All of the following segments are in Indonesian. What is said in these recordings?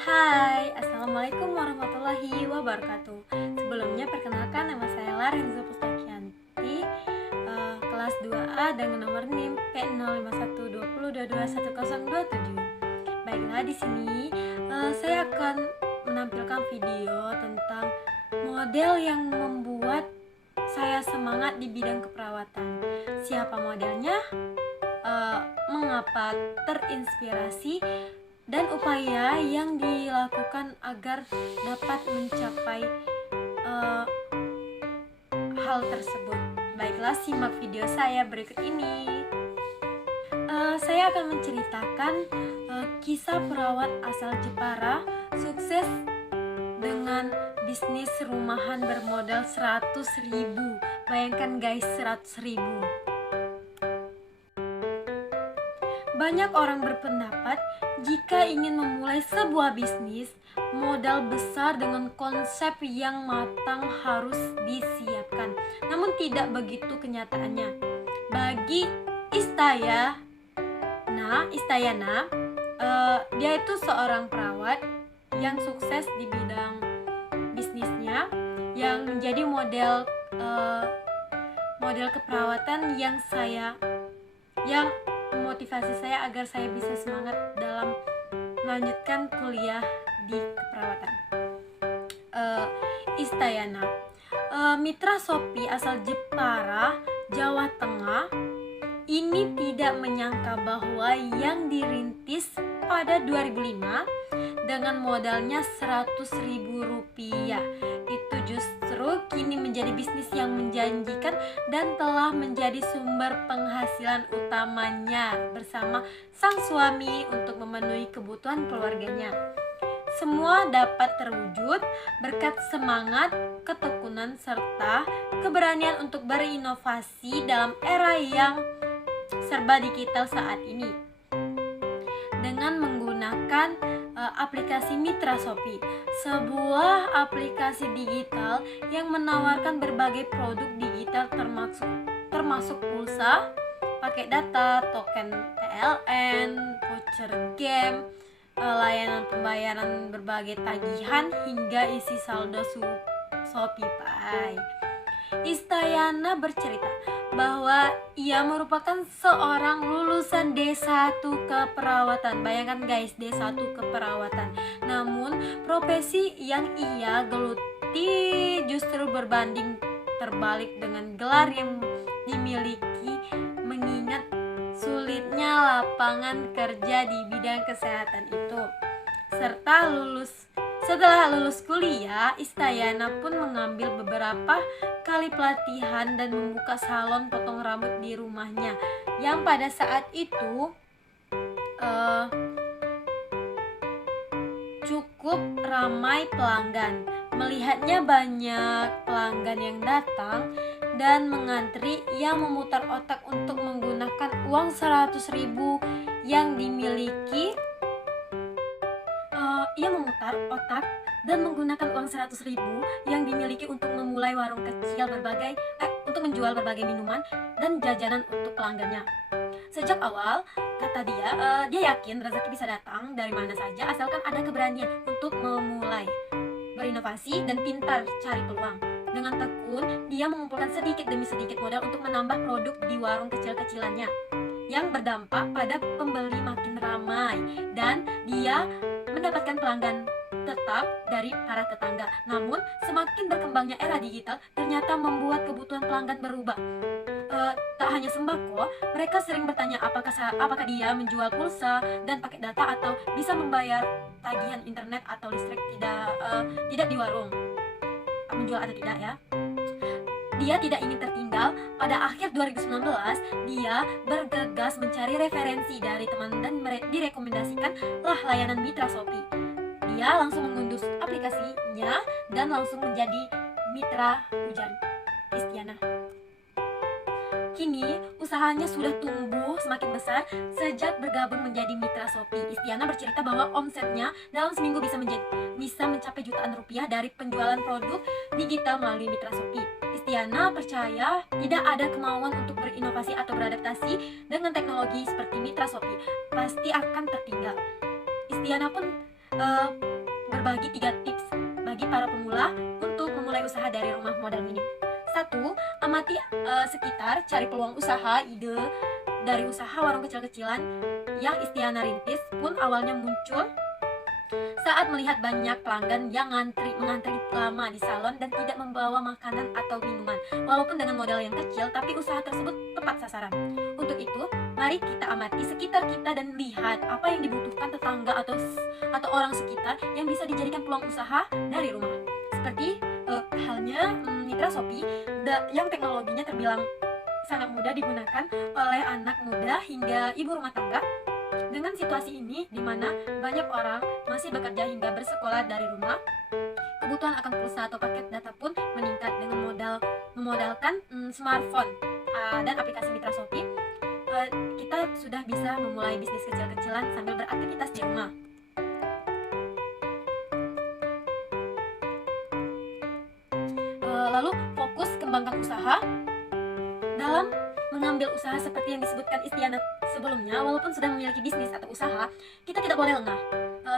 Hai, Assalamualaikum warahmatullahi wabarakatuh. Sebelumnya perkenalkan, nama saya Larenza Pustakianti, kelas 2A dengan nomor NIM P05120221027. Baiklah, di sini saya akan menampilkan video tentang model yang membuat saya semangat di bidang keperawatan. Siapa modelnya? Mengapa terinspirasi? Dan upaya yang dilakukan agar dapat mencapai hal tersebut. Baiklah, simak video saya berikut ini. Saya akan menceritakan kisah perawat asal Jepara sukses dengan bisnis rumahan bermodal 100.000. Bayangkan guys, 100.000. Banyak orang berpendapat jika ingin memulai sebuah bisnis, modal besar dengan konsep yang matang harus disiapkan. Namun tidak begitu kenyataannya. Bagi Istayana, dia itu seorang perawat yang sukses di bidang bisnisnya, yang menjadi model keperawatan yang memotivasi saya agar saya bisa semangat dalam melanjutkan kuliah di keperawatan. Istayana, mitra Shopee asal Jepara, Jawa Tengah, ini tidak menyangka bahwa yang dirintis pada 2005 dengan modalnya 100.000 rupiah itu justru kini menjadi bisnis yang menjanjikan dan telah menjadi sumber penghasilan utamanya bersama sang suami untuk memenuhi kebutuhan keluarganya. Semua dapat terwujud berkat semangat, ketekunan, serta keberanian untuk berinovasi dalam era yang serba digital saat ini. Dengan menggunakan aplikasi Mitra Shopee, sebuah aplikasi digital yang menawarkan berbagai produk digital termasuk pulsa, paket data, token PLN, voucher game, layanan pembayaran berbagai tagihan hingga isi saldo ShopeePay. Istayana bercerita bahwa ia merupakan seorang lulusan D1 keperawatan. Bayangkan guys, D1 keperawatan. Namun profesi yang ia geluti justru berbanding terbalik dengan gelar yang dimiliki, mengingat sulitnya lapangan kerja di bidang kesehatan itu. Setelah lulus kuliah, Istayana pun mengambil beberapa kali pelatihan dan membuka salon potong rambut di rumahnya yang pada saat itu cukup ramai pelanggan. Melihatnya banyak pelanggan yang datang dan mengantri, ia memutar otak untuk menggunakan uang 100.000 yang dimiliki. Ia memutar otak dan menggunakan uang 100.000 yang dimiliki untuk memulai warung kecil untuk menjual berbagai minuman dan jajanan untuk pelanggannya. Sejak awal, kata dia yakin rezeki bisa datang dari mana saja asalkan ada keberanian untuk memulai, berinovasi dan pintar cari peluang. Dengan tekun, dia mengumpulkan sedikit demi sedikit modal untuk menambah produk di warung kecil-kecilannya, yang berdampak pada pembeli makin ramai dan dia mendapatkan pelanggan tetap dari para tetangga. Namun semakin berkembangnya era digital ternyata membuat kebutuhan pelanggan berubah. Tak hanya sembako, mereka sering bertanya apakah dia menjual pulsa dan paket data atau bisa membayar tagihan internet atau listrik tidak di warung, menjual atau tidak ya. Dia tidak ingin tertinggal. Pada akhir 2019, dia bergegas mencari referensi dari teman dan direkomendasikanlah layanan Mitra Shopee. Dia langsung mengunduh aplikasinya dan langsung menjadi mitra pujan Istayana. Kini usahanya sudah tumbuh semakin besar sejak bergabung menjadi mitra Shopee. Istayana bercerita bahwa omsetnya dalam seminggu bisa mencapai jutaan rupiah dari penjualan produk digital melalui mitra Shopee. Istayana percaya tidak ada kemauan untuk berinovasi atau beradaptasi dengan teknologi seperti mitra Shopee pasti akan tertinggal. Istayana pun eh, berbagi 3 tips bagi para pemula untuk memulai usaha dari rumah modal minim. 1. Amati sekitar, cari peluang usaha. Ide dari usaha warung kecil-kecilan yang Istiana rintis pun awalnya muncul saat melihat banyak pelanggan yang mengantri lama di salon dan tidak membawa makanan atau minuman. Walaupun dengan modal yang kecil, tapi usaha tersebut tepat sasaran. Untuk itu, mari kita amati sekitar kita dan lihat apa yang dibutuhkan tetangga atau orang sekitar yang bisa dijadikan peluang usaha dari rumah. Seperti halnya Mitra Shopee yang teknologinya terbilang sangat mudah digunakan oleh anak muda hingga ibu rumah tangga. Dengan situasi ini, di mana banyak orang masih bekerja hingga bersekolah dari rumah, kebutuhan akan pulsa atau paket data pun meningkat. Dengan memodalkan smartphone dan aplikasi Mitra Shopee, kita sudah bisa memulai bisnis kecil-kecilan sambil beraktivitas di rumah. Lalu fokus kembangkan usaha. Dalam mengambil usaha seperti yang disebutkan Istiana sebelumnya, walaupun sudah memiliki bisnis atau usaha, kita tidak boleh lengah.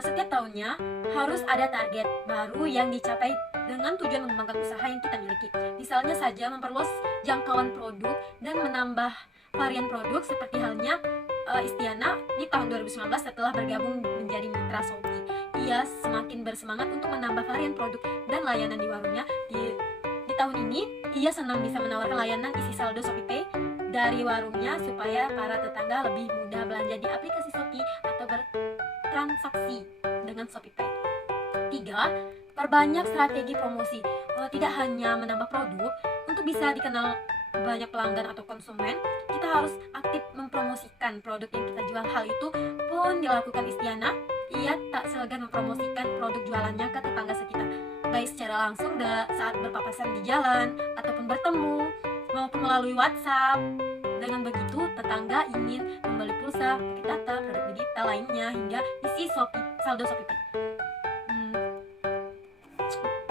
Setiap tahunnya harus ada target baru yang dicapai dengan tujuan mengembangkan usaha yang kita miliki. Misalnya saja memperluas jangkauan produk dan menambah varian produk, seperti halnya Istiana di tahun 2019 setelah bergabung menjadi Mitra Shopee. Ia semakin bersemangat untuk menambah varian produk dan layanan di warungnya. Di tahun ini, ia senang bisa menawarkan layanan isi saldo ShopeePay dari warungnya supaya para tetangga lebih mudah belanja di aplikasi Shopee atau bertransaksi dengan ShopeePay. 3. Perbanyak strategi promosi. Tidak hanya menambah produk, untuk bisa dikenal banyak pelanggan atau konsumen, kita harus aktif mempromosikan produk yang kita jual. Hal itu pun dilakukan Istiana. Ia tak segan mempromosikan produk jualannya ke tetangga sekitar, baik secara langsung saat berpapasan di jalan ataupun bertemu, maupun melalui WhatsApp. Dengan begitu, tetangga ingin membeli pulsa, paket data, produk digital lainnya, hingga isi saldo ShopeePay.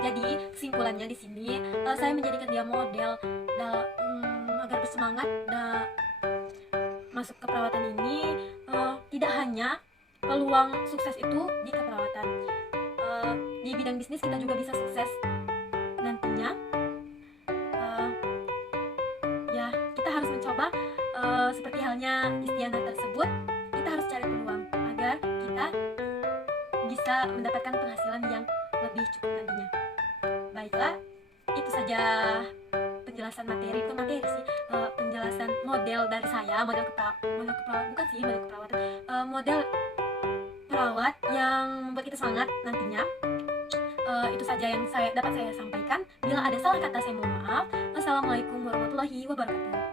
Jadi kesimpulannya di sini, saya menjadikan dia model agar bersemangat masuk ke perawatan ini. Tidak hanya peluang sukses itu di keperawatan, di bidang bisnis kita juga bisa sukses nantinya. Ya, kita harus mencoba seperti halnya Istiana tersebut. Kita harus cari peluang agar kita bisa mendapatkan penghasilan yang lebih cukup nantinya. Baiklah, itu saja penjelasan penjelasan model dari saya, model perawat yang membuat kita semangat nantinya. Itu saja yang dapat saya sampaikan. Bila ada salah kata, saya mohon maaf. Wassalamualaikum warahmatullahi wabarakatuh.